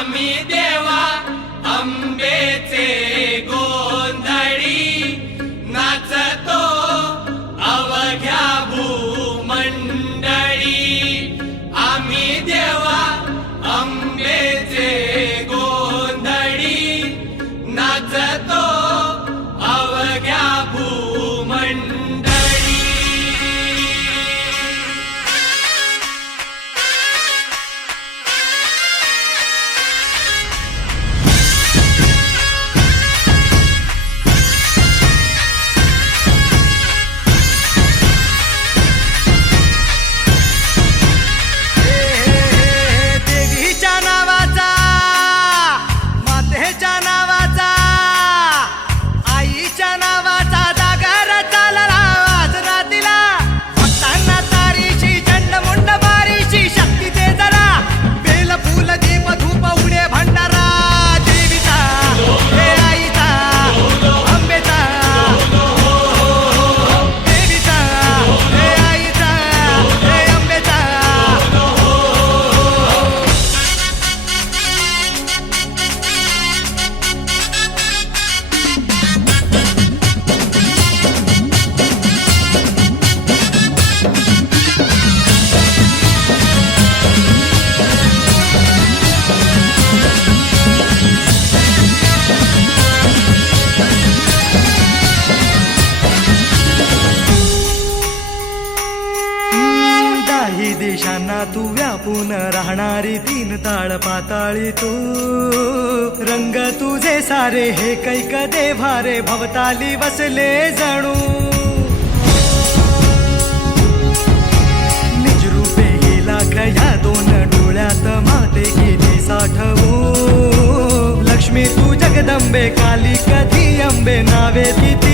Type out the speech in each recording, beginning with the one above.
आम्ही देवा अंबे तू व्यापून राहणारी तीन ताळ पाताळी तू. रंग तुझे सारे हे कैक देभारे भवताली बसले जणू. निजरूपे गेला ही दोन डोळ्यात माते गेली साठवू. लक्ष्मी तू जगदंबे काली कधी अंबे नावे किती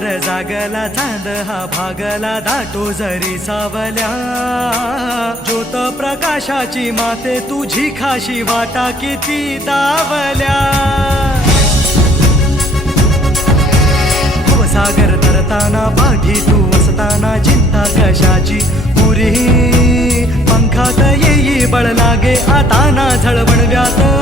अंधार जागला चांद हा भागला दाटो जरी सावल्या. ज्योत प्रकाशाची माते तुझी खाशी वाटा किती दावल्या. हो सागर तरताना पाठी तू वसताना चिंता कशाची पुरी पंखात येई बळ लागे आता ना झळवण व्यात.